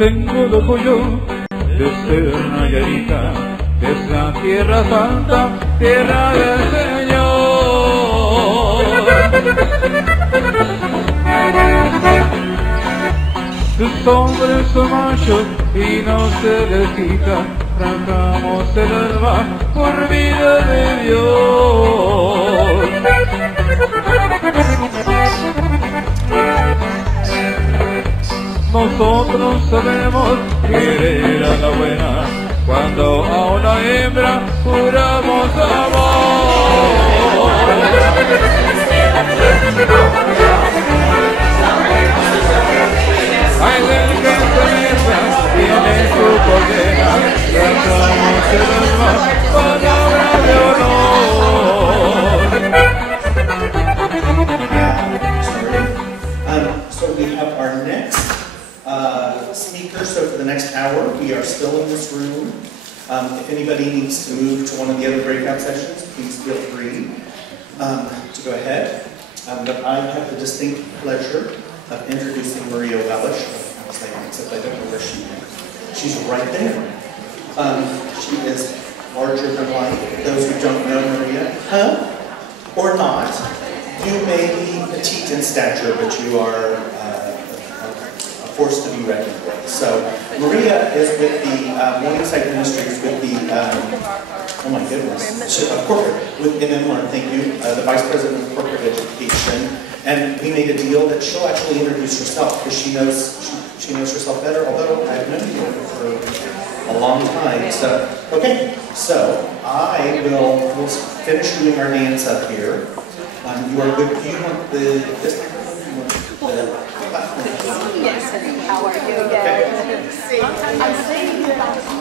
tengo el orgullo de ser Nayarita, de esa tierra santa, tierra del Señor. Tus hombres son machos y no se les quita, arrancamos el alma por vida de Dios. Nosotros sabemos querer a la buena, cuando a una hembra juramos amor. Ay, del que se meta, tiene su condena, tratamos el alma, palabra de honor. So we have our next speaker. So for the next hour, we are still in this room. If anybody needs to move to one of the other breakout sessions, please feel free to go ahead. But I have the distinct pleasure of introducing Maria Wellisch. Except I don't know where she is. She's right there. She is larger than life. Those who don't know Maria, or not, you may be petite in stature, but you are a force to be reckoned with. So Maria is with the MorningSide Ministries, with the oh my goodness, corporate, with mmLearn. Thank you, the Vice President of Corporate Education. And we made a deal that she'll actually introduce herself because she knows herself better, although I've known you for a long time. So, okay, so I will finish doing our dance up here. You are good. Do you want this platform? Yes, how are you? Okay.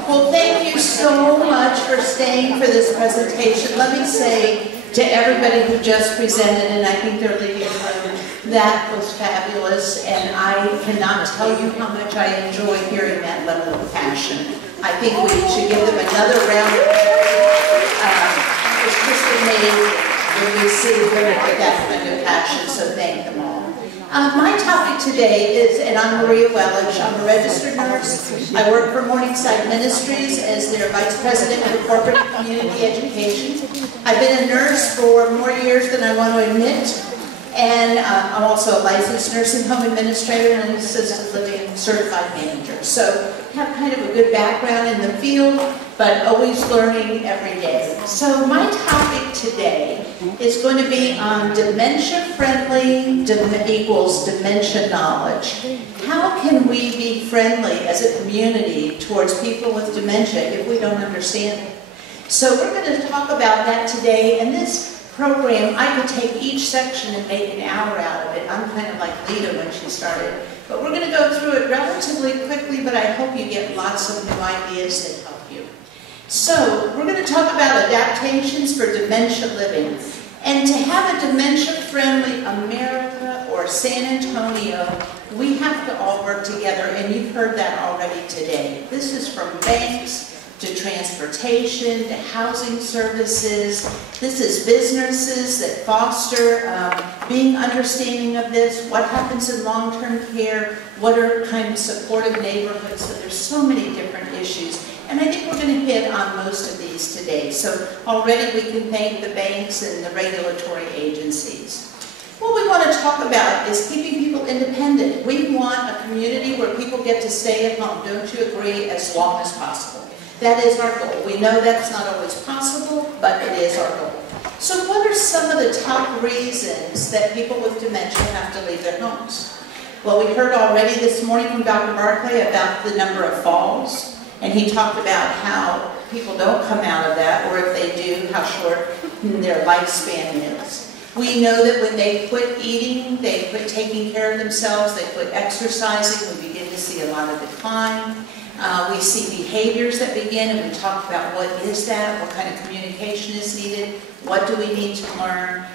Well, thank you so much for staying for this presentation. Let me say to everybody who just presented, and I think they're leaving the room, that was fabulous, and I cannot tell you how much I enjoy hearing that level of passion. I think we should give them another round of applause. It's just amazing when we see that kind of passion, so thank them all. My topic today is, and I'm Maria Wellisch, I'm a registered nurse. I work for MorningSide Ministries as their Vice President for Corporate Community Education. I've been a nurse for more years than I want to admit, and I'm also a licensed nursing home administrator and an assisted living certified manager. So I have kind of a good background in the field, but always learning every day. So my topic today is going to be on Dementia Friendly equals Dementia Knowledge. How can we be friendly as a community towards people with dementia if we don't understand it? So we're going to talk about that today, and this program, I could take each section and make an hour out of it. I'm kind of like Lita when she started. But we're going to go through it relatively quickly, but I hope you get lots of new ideas that help you. So we're going to talk about adaptations for dementia living. And to have a dementia-friendly America or San Antonio, we have to all work together, and you've heard that already today. This is from banks to transportation, to housing services. This is businesses that foster being understanding of this, what happens in long-term care, what are kind of supportive neighborhoods. So there's so many different issues. And I think we're going to hit on most of these today. So already we can thank the banks and the regulatory agencies. What we want to talk about is keeping people independent. We want a community where people get to stay at home, don't you agree, as long as possible. That is our goal. We know that's not always possible, but it is our goal. So what are some of the top reasons that people with dementia have to leave their homes? Well, we heard already this morning from Dr. Barclay about the number of falls, and he talked about how people don't come out of that, or if they do, how short their lifespan is. We know that when they quit eating, they quit taking care of themselves, they quit exercising, we begin to see a lot of decline. We see behaviors that begin, and we talk about what is that, what kind of communication is needed, what do we need to learn,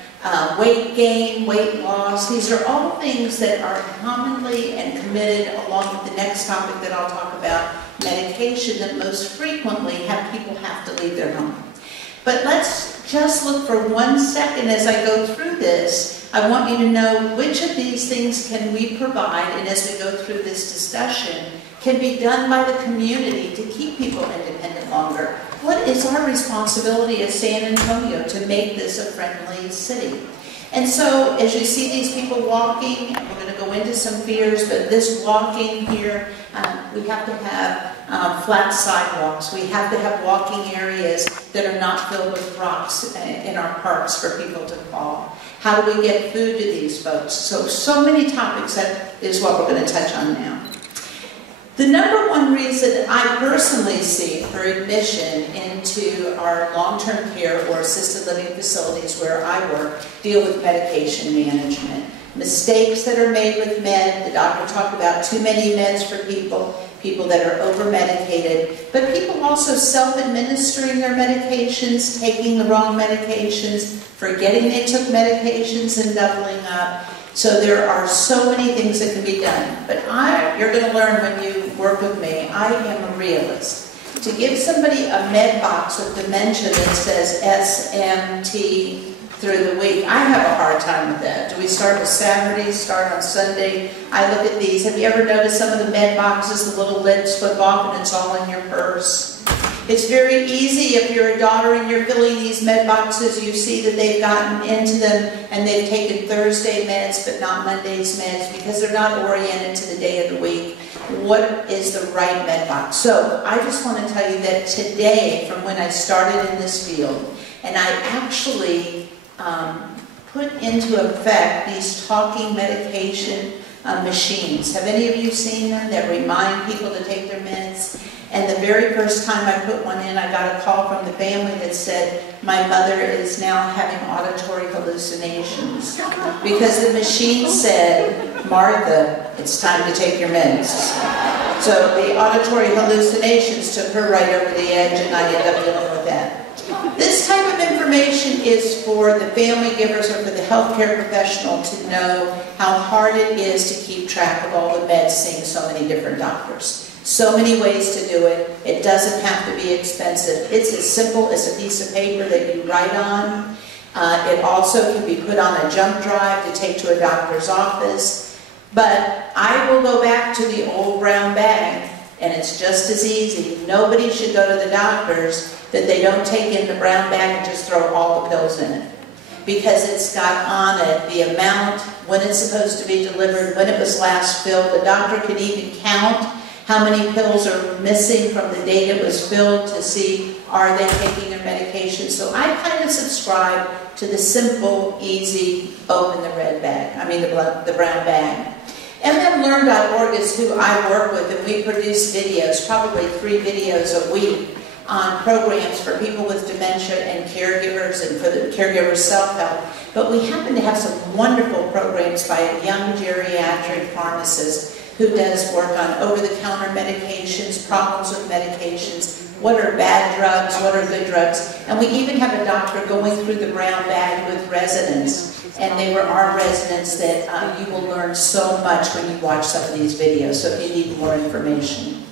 weight gain, weight loss. These are all things that are commonly and committed, along with the next topic that I'll talk about, medication, that most frequently have people have to leave their home. But let's just look for 1 second as I go through this. I want you to know which of these things can we provide, and as we go through this discussion, can be done by the community to keep people independent longer. What is our responsibility as San Antonio to make this a friendly city? And so, as you see these people walking, and we're going to go into some fears, but this walking here, we have to have flat sidewalks. We have to have walking areas that are not filled with rocks in our parks for people to fall. How do we get food to these folks? So many topics. That is what we're going to touch on now. The number one reason I personally see for admission into our long-term care or assisted living facilities where I work deal with medication management. Mistakes that are made with med. The doctor talked about too many meds for people that are over-medicated, but people also self-administering their medications, taking the wrong medications, forgetting they took medications and doubling up. So there are so many things that can be done. But you're going to learn when you work with me, I am a realist. To give somebody a med box with dementia that says SMT through the week, I have a hard time with that. Do we start with Saturday, start on Sunday? I look at these. Have you ever noticed some of the med boxes, the little lids flip off and it's all in your purse? It's very easy if you're a daughter and you're filling these med boxes, you see that they've gotten into them and they've taken Thursday meds but not Monday's meds because they're not oriented to the day of the week. What is the right med box? So I just want to tell you that today, from when I started in this field, and I actually put into effect these talking medication machines. Have any of you seen them that remind people to take their meds? And the very first time I put one in, I got a call from the family that said, my mother is now having auditory hallucinations. Because the machine said, Martha, it's time to take your meds. So the auditory hallucinations took her right over the edge and I ended up dealing with that. This type of information is for the family givers or for the healthcare professional to know how hard it is to keep track of all the meds, seeing so many different doctors. So many ways to do it. It doesn't have to be expensive. It's as simple as a piece of paper that you write on. It also can be put on a jump drive to take to a doctor's office. But I will go back to the old brown bag, and it's just as easy. Nobody should go to the doctors that they don't take in the brown bag and just throw all the pills in it. Because it's got on it the amount, when it's supposed to be delivered, when it was last filled. The doctor can even count how many pills are missing from the date it was filled to see are they taking their medication. So I kind of subscribe to the simple, easy, open the red bag, the brown bag. mmLearn.org is who I work with, and we produce videos, probably 3 videos a week, on programs for people with dementia and caregivers and for the caregivers' self-help. But we happen to have some wonderful programs by a young geriatric pharmacist who does work on over-the-counter medications, problems with medications, what are bad drugs, what are good drugs. And we even have a doctor going through the brown bag with residents. And they were our residents that you will learn so much when you watch some of these videos, so if you need more information.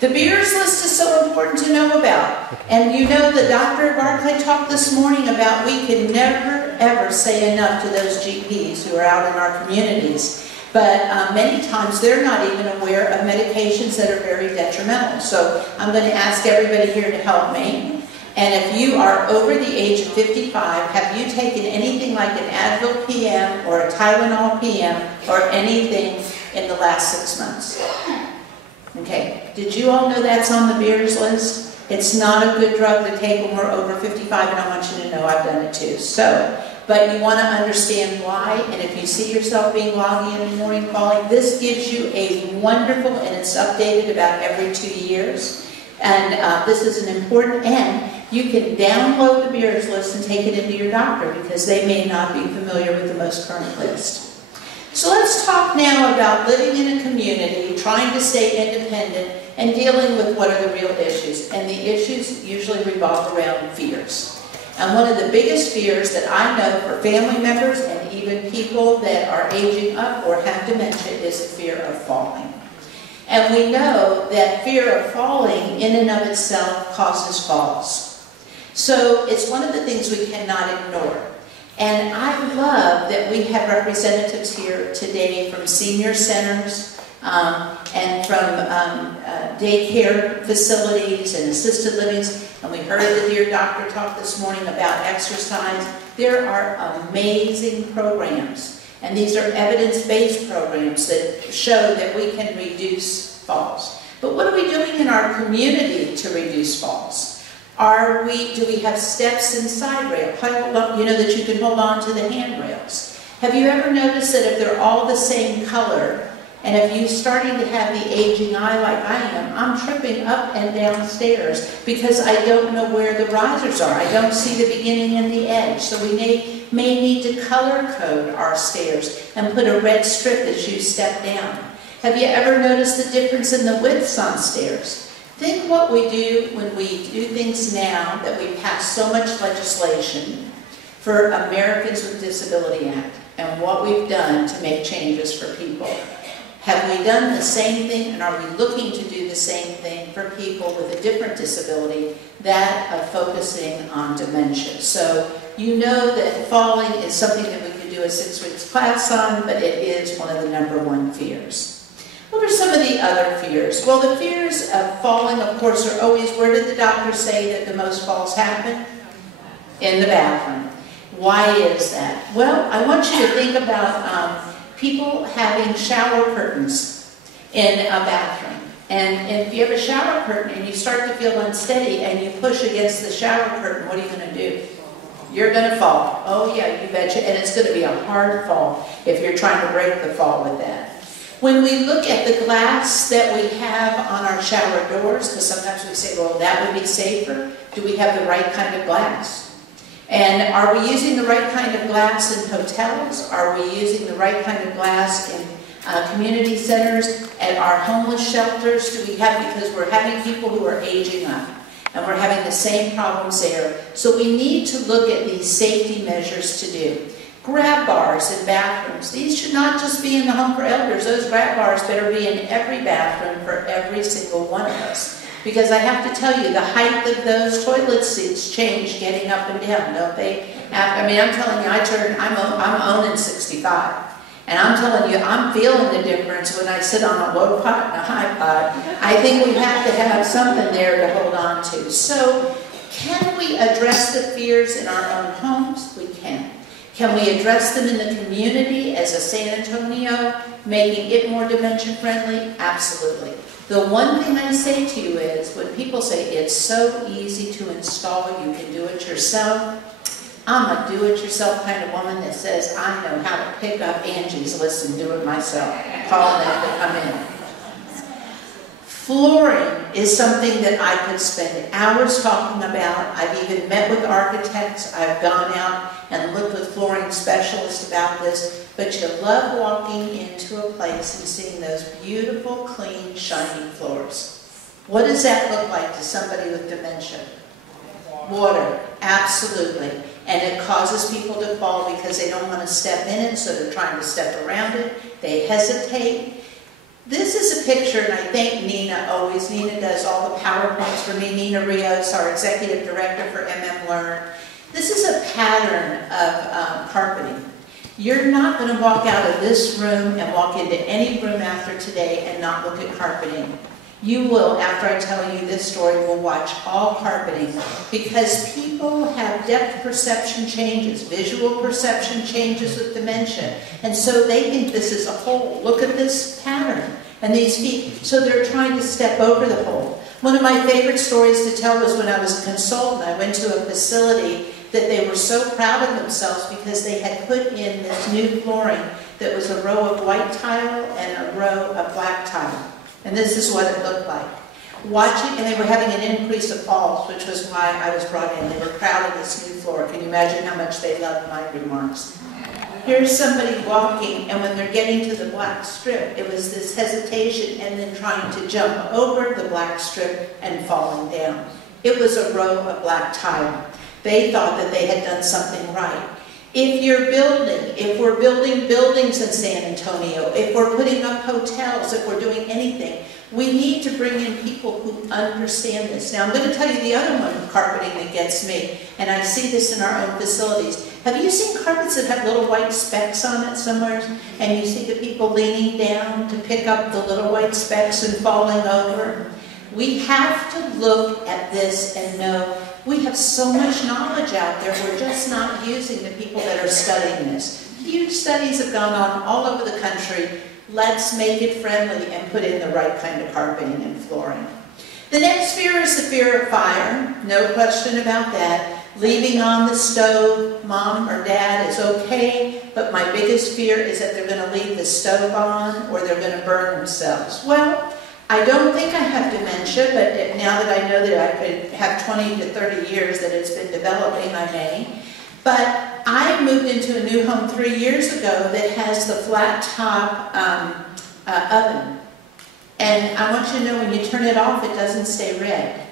The beers list is so important to know about. And you know the Dr. Barclay talked this morning about we can never, ever say enough to those GPs who are out in our communities. But many times they're not even aware of medications that are very detrimental. So I'm going to ask everybody here to help me. And if you are over the age of 55, have you taken anything like an Advil PM or a Tylenol PM or anything in the last 6 months? Okay, did you all know that's on the beers list? It's not a good drug to take when we're over 55, and I want you to know I've done it too. But you want to understand why, and if you see yourself being loggy in the morning calling, this gives you a wonderful, and it's updated about every 2 years. And this is an important, and you can download the beers list and take it into your doctor because they may not be familiar with the most current list. So let's talk now about living in a community, trying to stay independent, and dealing with what are the real issues. And the issues usually revolve around fears. And one of the biggest fears that I know for family members and even people that are aging up or have dementia is the fear of falling. And we know that fear of falling in and of itself causes falls. So it's one of the things we cannot ignore. And I love that we have representatives here today from senior centers and from daycare facilities and assisted livings. And we heard the dear doctor talk this morning about exercise. There are amazing programs. And these are evidence-based programs that show that we can reduce falls. But what are we doing in our community to reduce falls? Do we have steps and side rails? You know that you can hold on to the handrails. Have you ever noticed that if they're all the same color, and if you're starting to have the aging eye like I am, I'm tripping up and down stairs because I don't know where the risers are. I don't see the beginning and the edge. So we may need to color code our stairs and put a red strip as you step down. Have you ever noticed the difference in the widths on stairs? Think what we do when we do things now that we pass so much legislation for Americans with Disability Act and what we've done to make changes for people. Have we done the same thing, and are we looking to do the same thing for people with a different disability, that of focusing on dementia? So you know that falling is something that we could do a 6 weeks class on, but it is one of the #1 fears. What are some of the other fears? Well, the fears of falling, of course, are always, where did the doctor say that the most falls happen? In the bathroom. Why is that? Well, I want you to think about people having shower curtains in a bathroom. And if you have a shower curtain and you start to feel unsteady and you push against the shower curtain, what are you going to do? You're going to fall. Oh yeah, you betcha. And it's going to be a hard fall if you're trying to break the fall with that. When we look at the glass that we have on our shower doors, because sometimes we say, well, that would be safer, do we have the right kind of glass? And are we using the right kind of glass in hotels? Are we using the right kind of glass in community centers, at our homeless shelters? Do we have, because we're having people who are aging up, and we're having the same problems there. So we need to look at these safety measures to do. Grab bars in bathrooms. These should not just be in the home for elders. Those grab bars better be in every bathroom for every single one of us. Because I have to tell you, the height of those toilet seats change getting up and down, don't they? I mean, I'm telling you, I'm owning 65. And I'm telling you, I'm feeling the difference when I sit on a low pot and a high pot. I think we have to have something there to hold on to. So, can we address the fears in our own homes? We can. Can we address them in the community as a San Antonio, making it more dementia friendly? Absolutely. The one thing I say to you is, when people say it's so easy to install, you can do it yourself, I'm a do-it-yourself kind of woman that says I know how to pick up Angie's list and do it myself. Call them to come in. Flooring is something that I could spend hours talking about. I've even met with architects. I've gone out and looked with flooring specialists about this. But you love walking into a place and seeing those beautiful, clean, shiny floors. What does that look like to somebody with dementia? Water, absolutely. And it causes people to fall because they don't want to step in it, so they're trying to step around it. They hesitate. This is a picture, and I thank Nina always. Nina does all the PowerPoints for me. Nina Rios, our executive director for mmLearn. This is a pattern of carpeting. You're not going to walk out of this room and walk into any room after today and not look at carpeting. You will, after I tell you this story, will watch all carpeting, because people have depth perception changes, visual perception changes with dementia, and so they think this is a hole. Look at this pattern and these feet. So they're trying to step over the hole. One of my favorite stories to tell was when I was a consultant. I went to a facility that they were so proud of themselves because they had put in this new flooring that was a row of white tile and a row of black tile. And this is what it looked like. Watching, and they were having an increase of falls, which was why I was brought in. They were proud of this new floor. Can you imagine how much they loved my remarks? Here's somebody walking, and when they're getting to the black strip, it was this hesitation and then trying to jump over the black strip and falling down. It was a row of black tile. They thought that they had done something right. If you're building, if we're building buildings in San Antonio, if we're putting up hotels, if we're doing anything, we need to bring in people who understand this. Now, I'm going to tell you the other one, carpeting, that gets me, and I see this in our own facilities. Have you seen carpets that have little white specks on it somewhere? And you see the people leaning down to pick up the little white specks and falling over? We have to look at this and know we have so much knowledge out there, we're just not using the people that are studying this. Huge studies have gone on all over the country. Let's make it friendly and put in the right kind of carpeting and flooring. The next fear is the fear of fire. No question about that. Leaving on the stove, mom or dad, is okay, but my biggest fear is that they're going to leave the stove on or they're going to burn themselves. Well, I don't think I have dementia, but now that I know that I could have 20 to 30 years that it's been developing, I may. But I moved into a new home 3 years ago that has the flat top oven. And I want you to know when you turn it off, it doesn't stay red.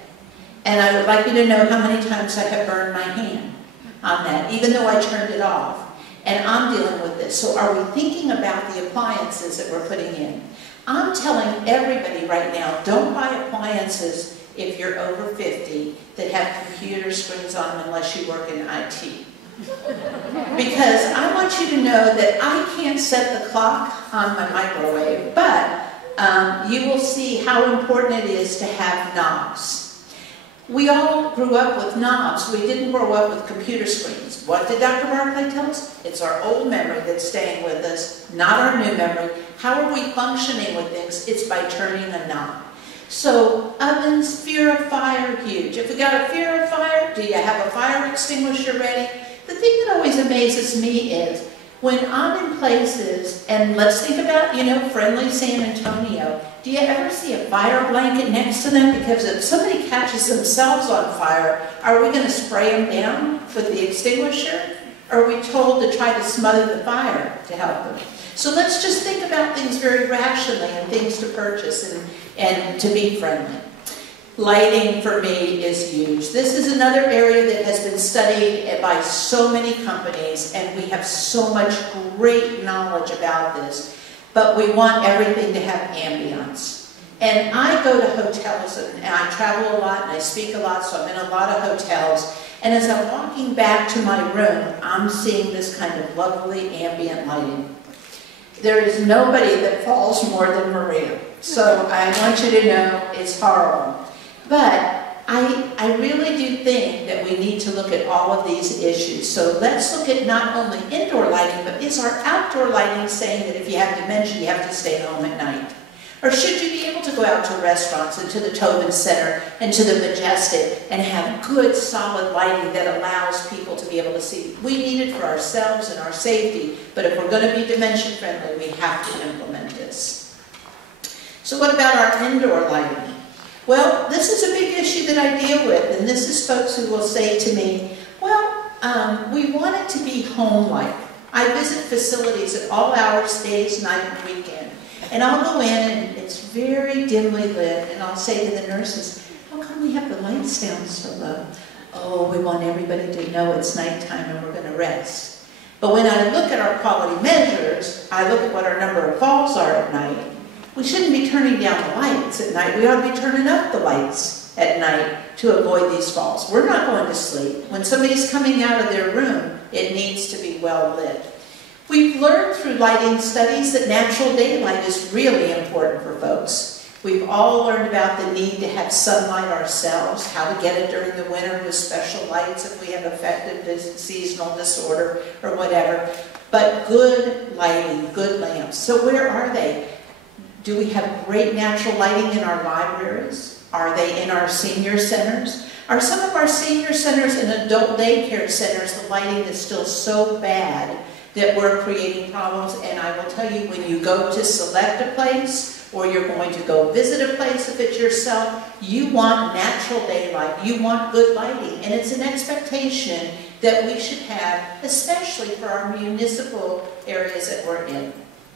And I would like you to know how many times I have burned my hand on that, even though I turned it off. And I'm dealing with this. So are we thinking about the appliances that we're putting in? I'm telling everybody right now, don't buy appliances if you're over 50 that have computer screens on them unless you work in IT. Because I want you to know that I can't set the clock on my microwave, but you will see how important it is to have knobs. We all grew up with knobs. We didn't grow up with computer screens. What did Dr. Barclay tell us? It's our old memory that's staying with us, not our new memory. How are we functioning with things? It's by turning a knob. So ovens, fear of fire, huge. If we got a fear of fire, do you have a fire extinguisher ready? The thing that always amazes me is when I'm in places, and let's think about, friendly San Antonio, do you ever see a fire blanket next to them? Because if somebody catches themselves on fire, are we going to spray them down with the extinguisher? Or are we told to try to smother the fire to help them? So let's just think about things very rationally and things to purchase and to be friendly. Lighting for me is huge. This is another area that has been studied by so many companies, and we have so much great knowledge about this. But we want everything to have ambience. And I go to hotels, and I travel a lot, and I speak a lot, so I'm in a lot of hotels. And as I'm walking back to my room, I'm seeing this kind of lovely ambient lighting. There is nobody that falls more than Maria. So I want you to know it's horrible. But I really do think that we need to look at all of these issues. So let's look at not only indoor lighting, but is our outdoor lighting saying that if you have dementia, you have to stay home at night? Or should you be able to go out to restaurants and to the Tobin Center and to the Majestic and have good, solid lighting that allows people to be able to see? We need it for ourselves and our safety, but if we're going to be dementia friendly, we have to implement this. So what about our indoor lighting? Well, this is a big issue that I deal with, and this is folks who will say to me, well, we want it to be home-like. I visit facilities at all hours, days, night, and weekend. And I'll go in, and it's very dimly lit, and I'll say to the nurses, how come we have the lights down so low? Oh, we want everybody to know it's nighttime and we're going to rest. But when I look at our quality measures, I look at what our number of falls are at night. We shouldn't be turning down the lights at night. We ought to be turning up the lights at night to avoid these falls. We're not going to sleep. When somebody's coming out of their room, it needs to be well lit. We've learned through lighting studies that natural daylight is really important for folks. We've all learned about the need to have sunlight ourselves, how to get it during the winter with special lights if we have affected seasonal disorder or whatever. But good lighting, good lamps. So where are they? Do we have great natural lighting in our libraries? Are they in our senior centers? Are some of our senior centers and adult daycare centers, the lighting is still so bad that we're creating problems? And I will tell you, when you go to select a place, or you're going to go visit a place if it's yourself, you want natural daylight, you want good lighting, and it's an expectation that we should have, especially for our municipal areas that we're in.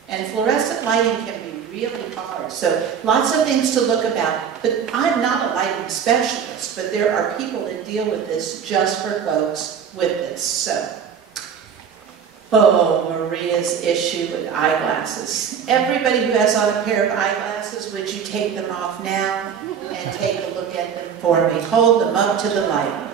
And fluorescent lighting can be really hard. So lots of things to look about. But I'm not a lighting specialist, but there are people that deal with this just for folks with this. So, oh, Maria's issue with eyeglasses. Everybody who has on a pair of eyeglasses, would you take them off now and take a look at them for me? Hold them up to the light.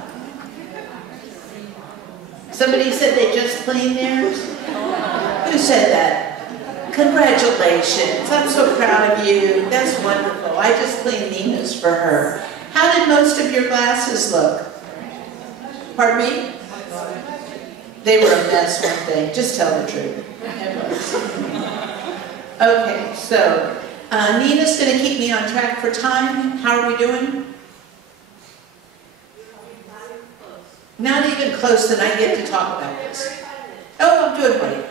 Somebody said they just cleaned theirs? Who said that? Congratulations. I'm so proud of you. That's wonderful. I just cleaned Nina's for her. How did most of your glasses look? Pardon me? They were a mess, weren't they? Just tell the truth. It was. Okay, so Nina's going to keep me on track for time. How are we doing? Not even close, then I get to talk about this. Oh, I'm doing great.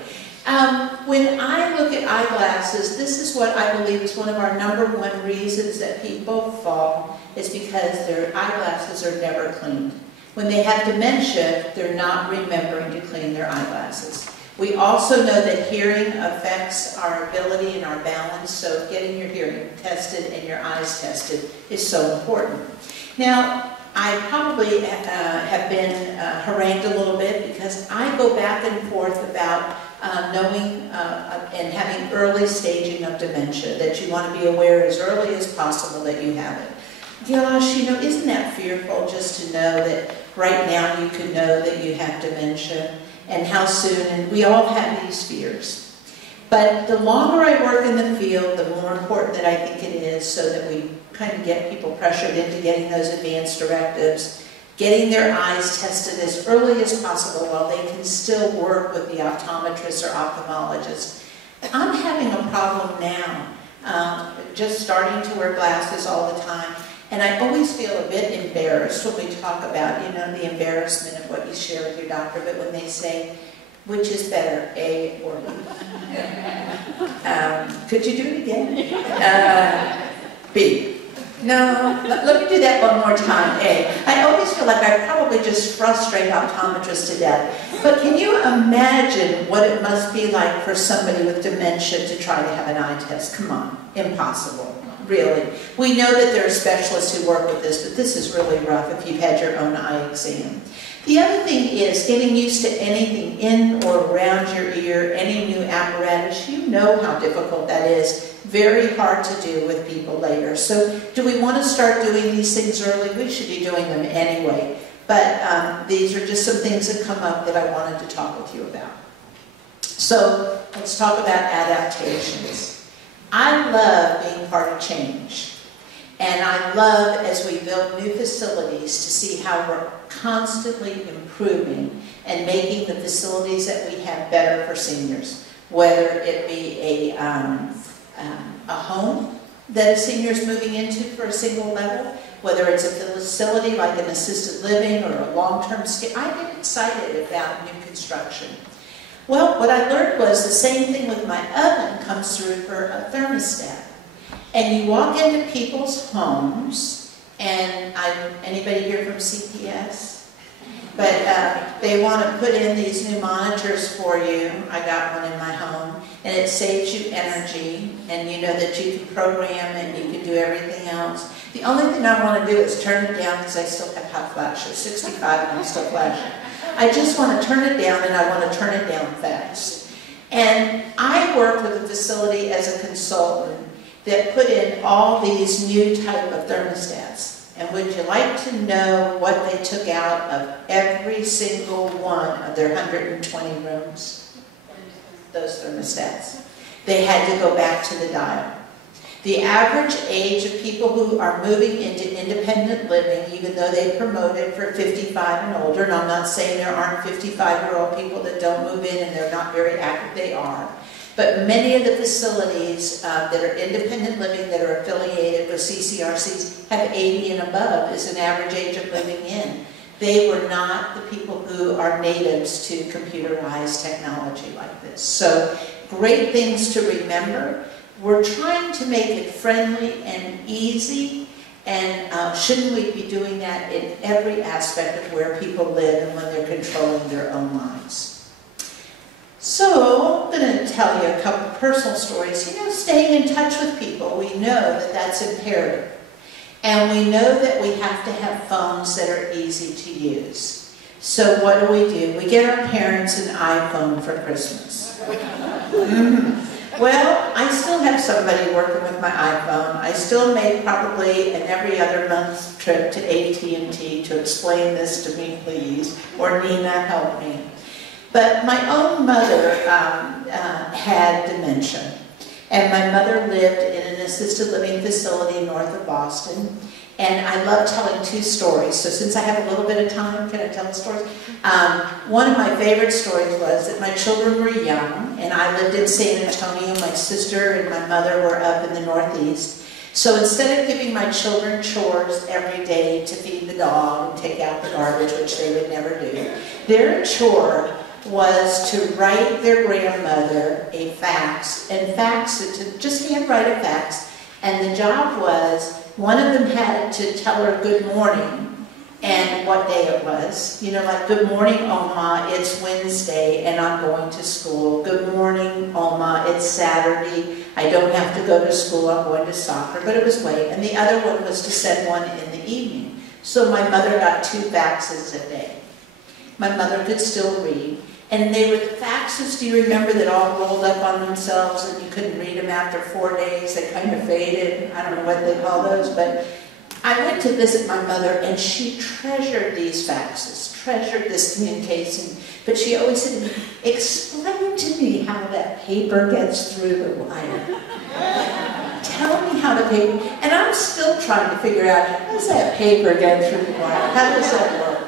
When I look at eyeglasses, this is what I believe is one of our #1 reasons that people fall, is because their eyeglasses are never cleaned. When they have dementia, they're not remembering to clean their eyeglasses. We also know that hearing affects our ability and our balance, so getting your hearing tested and your eyes tested is so important. Now, I probably have been harangued a little bit because I go back and forth about knowing and having early staging of dementia, that you want to be aware as early as possible that you have it. Gosh, you know, isn't that fearful just to know that right now you could know that you have dementia and how soon, and we all have these fears. But the longer I work in the field, the more important that I think it is, so that we kind of get people pressured into getting those advanced directives, getting their eyes tested as early as possible while they can still work with the optometrist or ophthalmologist. I'm having a problem now, just starting to wear glasses all the time, and I always feel a bit embarrassed when we talk about, you know, the embarrassment of what you share with your doctor, but when they say, which is better, A or B? Could you do it again? B. No, let me do that one more time, A. I always feel like I probably just frustrate optometrists to death. But can you imagine what it must be like for somebody with dementia to try to have an eye test? Come on, impossible, really. We know that there are specialists who work with this, but this is really rough if you've had your own eye exam. The other thing is getting used to anything in or around your ear, any new apparatus. You know how difficult that is. Very hard to do with people later. So do we want to start doing these things early? We should be doing them anyway. But these are just some things that come up that I wanted to talk with you about. So let's talk about adaptations. I love being part of change. And I love, as we build new facilities, to see how we're constantly improving and making the facilities that we have better for seniors. Whether it be a home that a senior is moving into for a single level, whether it's a facility like an assisted living or a long-term stay. I get excited about new construction. Well, what I learned was the same thing with my oven comes through for a thermostat. And you walk into people's homes, and anybody here from CPS? But they want to put in these new monitors for you. I got one in my home, and it saves you energy, and you know that you can program and you can do everything else. The only thing I want to do is turn it down because I still have hot flashes. 65 and I'm still flashing. I just want to turn it down, and I want to turn it down fast. And I worked with a facility as a consultant that put in all these new type of thermostats. And would you like to know what they took out of every single one of their 120 rooms? Those thermostats. They had to go back to the dial. The average age of people who are moving into independent living, even though they promote it for 55 and older, and I'm not saying there aren't 55-year-old people that don't move in and they're not very active, they are. But many of the facilities that are independent living, that are affiliated with CCRCs, have 80 and above as an average age of living in. They were not the people who are natives to computerized technology like this. So, great things to remember. We're trying to make it friendly and easy, and shouldn't we be doing that in every aspect of where people live and when they're controlling their own lives? So, I'm going to tell you a couple of personal stories. You know, staying in touch with people, we know that that's imperative. And we know that we have to have phones that are easy to use. So what do? We get our parents an iPhone for Christmas. Well, I still have somebody working with my iPhone. I still make probably an every other month trip to AT&T to explain this to me, please, or Nina, help me. But my own mother had dementia, and my mother lived in an assisted living facility north of Boston. And I love telling two stories, so since I have a little bit of time, can I tell the stories? One of my favorite stories was that my children were young, and I lived in San Antonio. My sister and my mother were up in the Northeast. So instead of giving my children chores every day to feed the dog and take out the garbage, which they would never do, their chore was to write their grandmother a fax, and to just handwrite a fax. And the job was, one of them had to tell her good morning and what day it was. You know, like, good morning, Oma, it's Wednesday and I'm going to school. Good morning, Oma, it's Saturday. I don't have to go to school, I'm going to soccer. But it was late. And the other one was to send one in the evening. So my mother got 2 faxes a day. My mother could still read. And they were the faxes, do you remember, that all rolled up on themselves and you couldn't read them after 4 days? They kind of faded. I don't know what they call those, but I went to visit my mother and she treasured these faxes, treasured this communication. But she always said to me, explain to me how that paper gets through the wire. Tell me how the paper, and I'm still trying to figure out, how does that paper get through the wire? How does that work?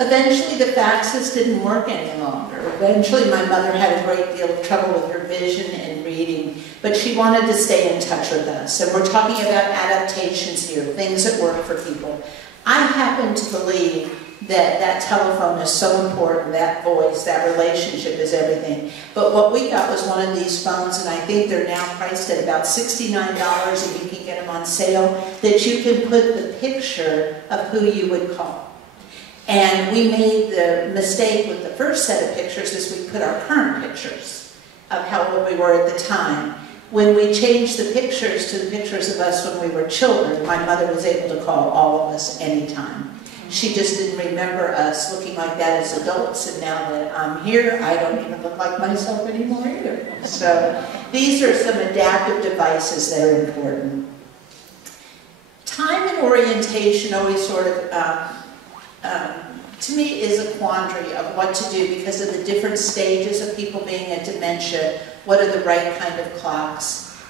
Eventually, the faxes didn't work any longer. Eventually, my mother had a great deal of trouble with her vision and reading, but she wanted to stay in touch with us. And we're talking about adaptations here, things that work for people. I happen to believe that that telephone is so important, that voice, that relationship is everything. But what we got was one of these phones, and I think they're now priced at about $69, and you can get them on sale, that you can put the picture of who you would call. And we made the mistake with the first set of pictures is we put our current pictures of how old we were at the time. When we changed the pictures to the pictures of us when we were children, my mother was able to call all of us anytime. She just didn't remember us looking like that as adults, and now that I'm here, I don't even look like myself anymore either. So these are some adaptive devices that are important. Time and orientation always sort of to me is a quandary of what to do because of the different stages of people being at dementia. What are the right kind of clocks?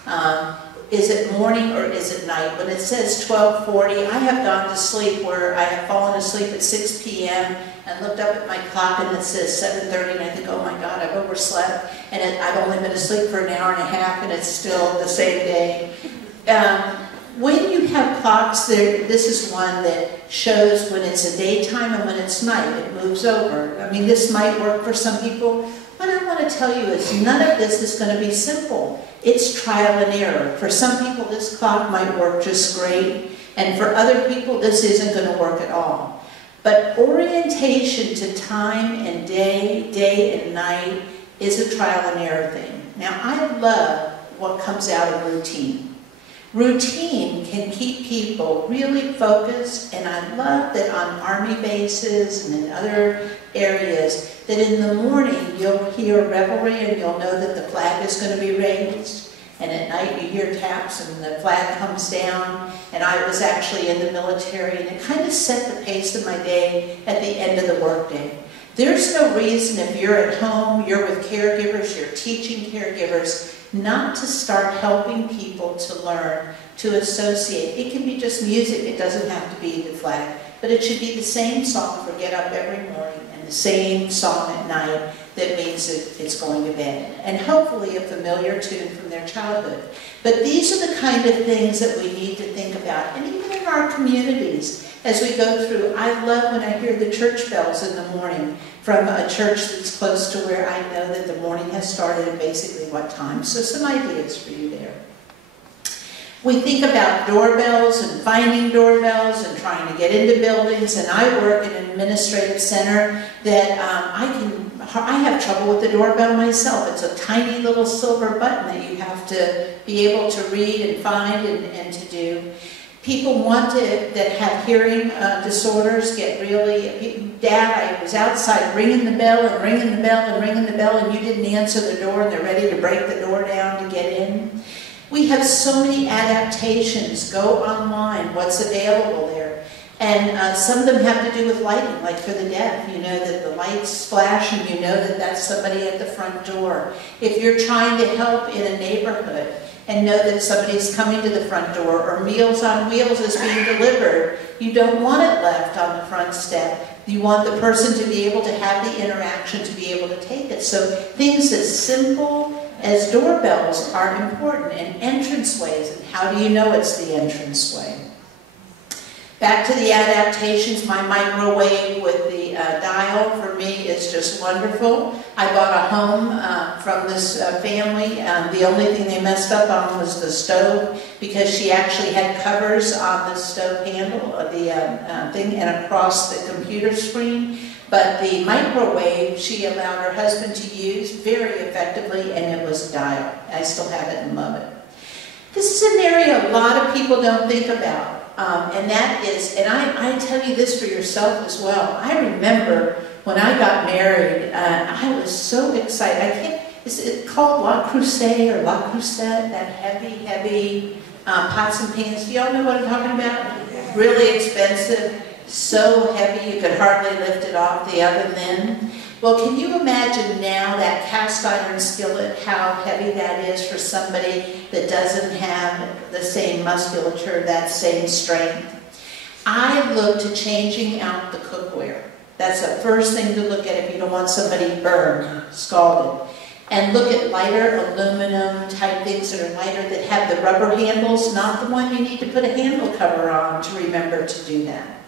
Is it morning or is it night? When it says 12:40, I have gone to sleep where I have fallen asleep at 6 p.m. and looked up at my clock and it says 7:30 and I think, oh my God, I've overslept and I've only been asleep for an hour and a half and it's still the same day. When you have clocks, this is one that shows when it's a daytime and when it's night. It moves over. I mean, this might work for some people. What I want to tell you is none of this is going to be simple. It's trial and error. For some people, this clock might work just great. And for other people, this isn't going to work at all. But orientation to time and day and night is a trial and error thing. Now, I love what comes out of routine. Routine can keep people really focused, and I love that on army bases and in other areas, that in the morning you'll hear revelry and you'll know that the flag is going to be raised, and at night you hear taps and the flag comes down. And I was actually in the military, and it kind of set the pace of my day at the end of the workday. There's no reason if you're at home, you're with caregivers, you're teaching caregivers, not to start helping people to learn, to associate. It can be just music, it doesn't have to be the flag, but it should be the same song for get up every morning and the same song at night that means that it's going to bed. And hopefully a familiar tune from their childhood. But these are the kind of things that we need to think about. And even in our communities, as we go through, I love when I hear the church bells in the morning from a church that's close to where I know that the morning has started and basically what time. So some ideas for you there. We think about doorbells and finding doorbells and trying to get into buildings, and I work in an administrative center that I have trouble with the doorbell myself. It's a tiny little silver button that you have to be able to read and find and to do. People that have hearing disorders get really, Dad, I was outside ringing the bell and ringing the bell and ringing the bell and you didn't answer the door and they're ready to break the door down to get in. We have so many adaptations. Go online, what's available there. And some of them have to do with lighting, like for the deaf. You know that the lights flash and you know that that's somebody at the front door. If you're trying to help in a neighborhood and know that somebody's coming to the front door, or Meals on Wheels is being delivered, you don't want it left on the front step. You want the person to be able to have the interaction, to be able to take it. So things as simple as doorbells are important, and entranceways, and how do you know it's the entranceway? Back to the adaptations, my microwave with the dial for me is just wonderful. I bought a home from this family. The only thing they messed up on was the stove, because she actually had covers on the stove handle, the thing, and across the computer screen. But the microwave, she allowed her husband to use very effectively, and it was a dial. I still have it and love it. This is an area a lot of people don't think about. And that is, and I tell you this for yourself as well. I remember when I got married, I was so excited. Is it called La Crusade or La Crusade? That heavy pots and pans. Do y'all know what I'm talking about? Really expensive, so heavy you could hardly lift it off the oven then. Well, can you imagine now that cast iron skillet, how heavy that is for somebody that doesn't have the same musculature, that same strength? I look to changing out the cookware. That's the first thing to look at if you don't want somebody burned, scalded. And look at lighter aluminum type things that are lighter, that have the rubber handles, not the one you need to put a handle cover on to remember to do that.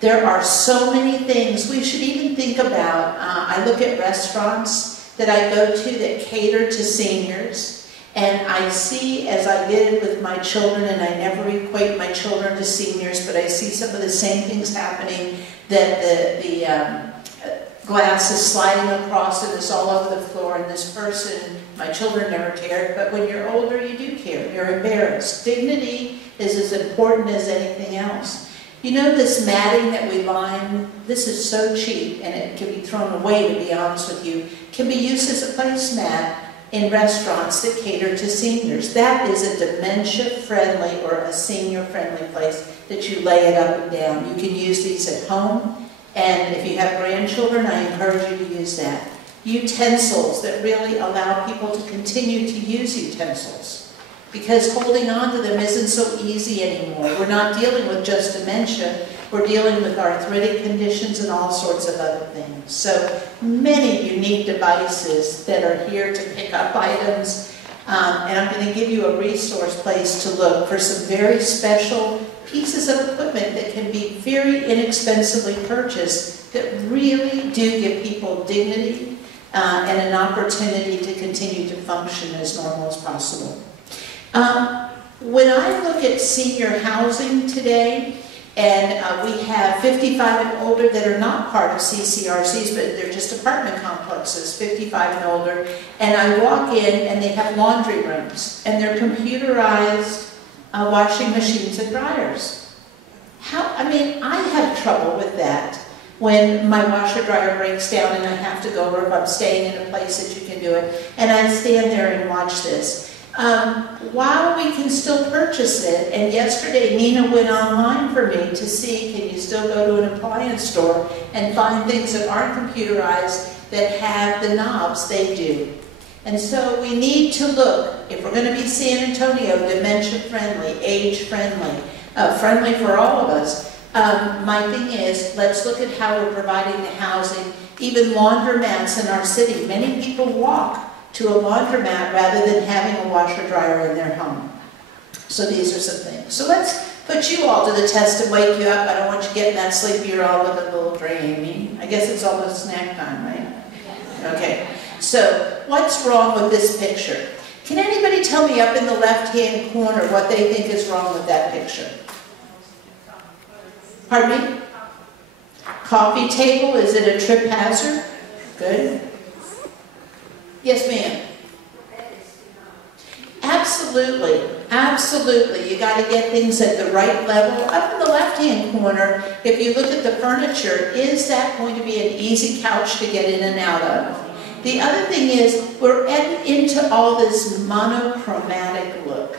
There are so many things we should even think about. I look at restaurants that I go to that cater to seniors, and I see, as I did with my children, and I never equate my children to seniors, but I see some of the same things happening, that the glass is sliding across and it's all over the floor, and this person, my children never cared, but when you're older you do care, you're embarrassed. Dignity is as important as anything else. You know this matting that we line, this is so cheap and it can be thrown away, to be honest with you, can be used as a placemat in restaurants that cater to seniors. That is a dementia-friendly or a senior-friendly place that you lay it up and down. You can use these at home, and if you have grandchildren, I encourage you to use that. Utensils that really allow people to continue to use utensils, because holding on to them isn't so easy anymore. We're not dealing with just dementia, we're dealing with arthritic conditions and all sorts of other things. So many unique devices that are here to pick up items, and I'm going to give you a resource place to look for some very special pieces of equipment that can be very inexpensively purchased that really do give people dignity and an opportunity to continue to function as normal as possible. When I look at senior housing today, and we have 55 and older that are not part of CCRCs, but they're just apartment complexes, 55 and older, and I walk in and they have laundry rooms, and they're computerized washing machines and dryers. I mean, I have trouble with that when my washer dryer breaks down and I have to go, or if I'm staying in a place that you can do it, and I stand there and watch this. While we can still purchase it, and yesterday Nina went online for me to see, can you still go to an appliance store and find things that aren't computerized that have the knobs? They do. And so we need to look, if we're going to be San Antonio, dementia friendly, age friendly, friendly for all of us. My thing is, let's look at how we're providing the housing, even laundromats in our city. Many people walk to a laundromat rather than having a washer dryer in their home. So these are some things. So let's put you all to the test and wake you up. I don't want you getting that sleepy, you're all looking a little dreamy. I guess it's almost snack time, right? Okay. So what's wrong with this picture? Can anybody tell me up in the left-hand corner what they think is wrong with that picture? Pardon me? Coffee table, is it a trip hazard? Good. Yes, ma'am. Absolutely, absolutely. You got to get things at the right level. Up in the left-hand corner, if you look at the furniture, is that going to be an easy couch to get in and out of? The other thing is, we're into all this monochromatic look.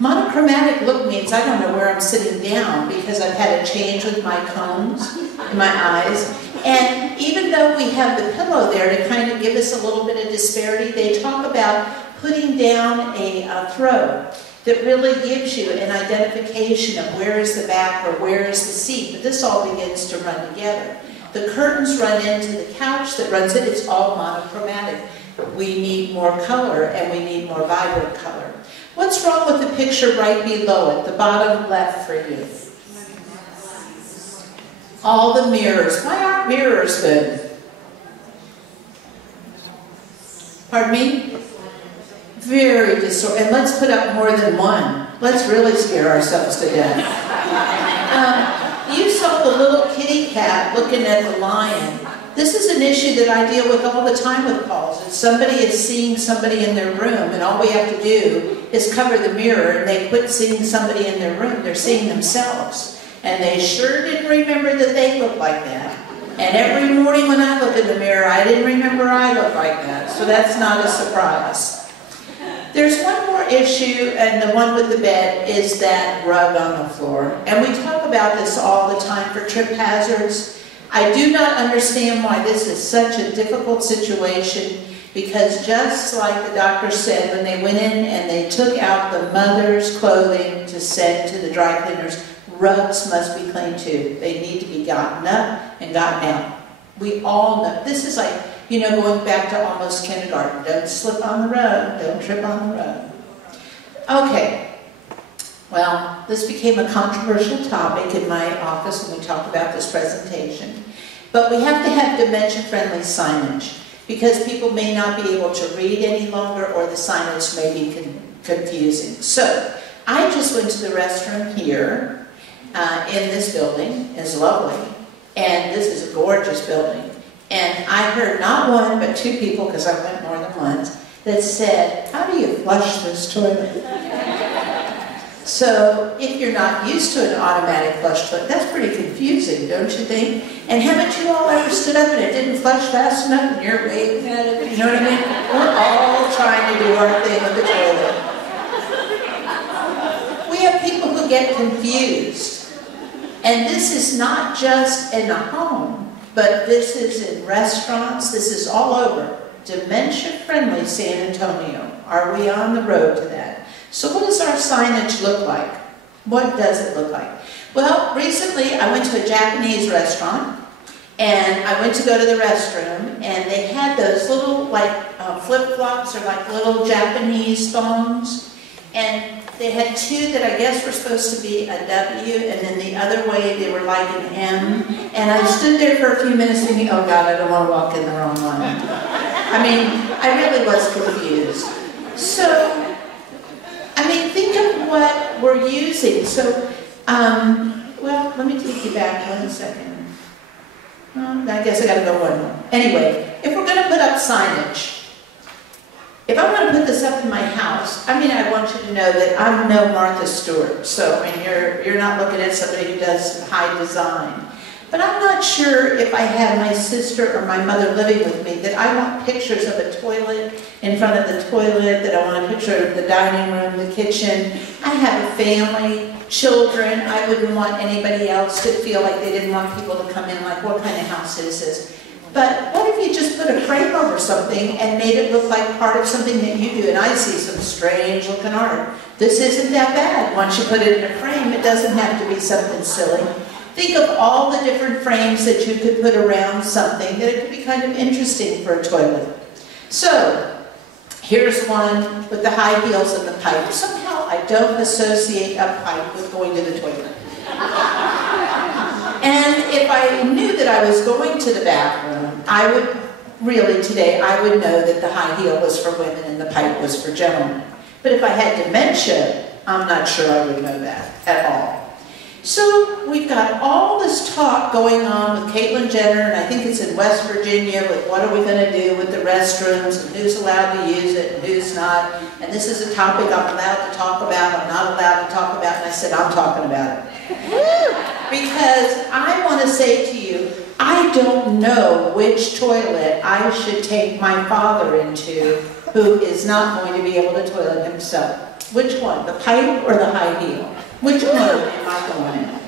Monochromatic look means I don't know where I'm sitting down because I've had a change with my combs in my eyes. And even though we have the pillow there to kind of give us a little bit of disparity, they talk about putting down a throw that really gives you an identification of where is the back or where is the seat. But this all begins to run together. The curtains run into the couch that runs it. It's all monochromatic. We need more color and we need more vibrant color. What's wrong with the picture right below it, the bottom left for you? All the mirrors. Why aren't mirrors good? Pardon me? Very disorganized. And let's put up more than one. Let's really scare ourselves to death. You saw the little kitty cat looking at the lion. This is an issue that I deal with all the time with calls. If somebody is seeing somebody in their room and all we have to do is cover the mirror and they quit seeing somebody in their room, they're seeing themselves. And they sure didn't remember that they looked like that. And every morning when I look in the mirror, I didn't remember I looked like that. So that's not a surprise. There's one more issue, and the one with the bed is that rug on the floor. And we talk about this all the time for trip hazards. I do not understand why this is such a difficult situation, because just like the doctor said, when they went in and they took out the mother's clothing to send to the dry cleaners, rugs must be cleaned too. They need to be gotten up and gotten out. We all know. This is like, you know, going back to almost kindergarten. Don't slip on the rug. Don't trip on the rug. Okay. Well, this became a controversial topic in my office when we talked about this presentation. But we have to have dementia-friendly signage because people may not be able to read any longer or the signage may be confusing. So, I just went to the restroom here in this building. It's lovely. And this is a gorgeous building. And I heard not one, but two people, because I went more than once, that said, how do you flush this toilet? So, if you're not used to an automatic flush toilet, that's pretty confusing, don't you think? And haven't you all ever stood up and it didn't flush fast enough and you're waving at it? You know what I mean? We're all trying to do our thing with the toilet. We have people who get confused. And this is not just in a home, but this is in restaurants, this is all over. Dementia-friendly San Antonio. Are we on the road to that? So what does our signage look like? What does it look like? Well, recently I went to a Japanese restaurant, and I went to go to the restroom, and they had those little like flip-flops or like little Japanese thongs, and they had two that I guess were supposed to be a W, and then the other way they were like an M. And I stood there for a few minutes thinking, oh God, I don't want to walk in the wrong one. I mean, I really was confused. So, I mean, think of what we're using. So, well, let me take you back 1 second. I guess I got to go one more. Anyway, if we're going to put up signage, if I'm going to put this up in my house, I mean, I want you to know that I'm no Martha Stewart. So, I mean, you're not looking at somebody who does high design. But I'm not sure if I have my sister or my mother living with me that I want pictures of a toilet in front of the toilet, that I want a picture of the dining room, the kitchen. I have a family, children. I wouldn't want anybody else to feel like they didn't want people to come in like, what kind of house is this? But what if you just put a frame over something and made it look like part of something that you do? And I see some strange looking art. This isn't that bad. Once you put it in a frame, it doesn't have to be something silly. Think of all the different frames that you could put around something that it could be kind of interesting for a toilet. So, here's one with the high heels and the pipe. Somehow I don't associate a pipe with going to the toilet. And if I knew that I was going to the bathroom, I would really today, I would know that the high heel was for women and the pipe was for gentlemen. But if I had dementia, I'm not sure I would know that at all. So we've got all this talk going on with Caitlyn Jenner, and I think it's in West Virginia, with what are we going to do with the restrooms, and who's allowed to use it, and who's not. And this is a topic I'm allowed to talk about, I'm not allowed to talk about, and I said, I'm talking about it. Because I want to say to you, I don't know which toilet I should take my father into who is not going to be able to toilet himself. Which one, the pipe or the high heel? Which one am I going in?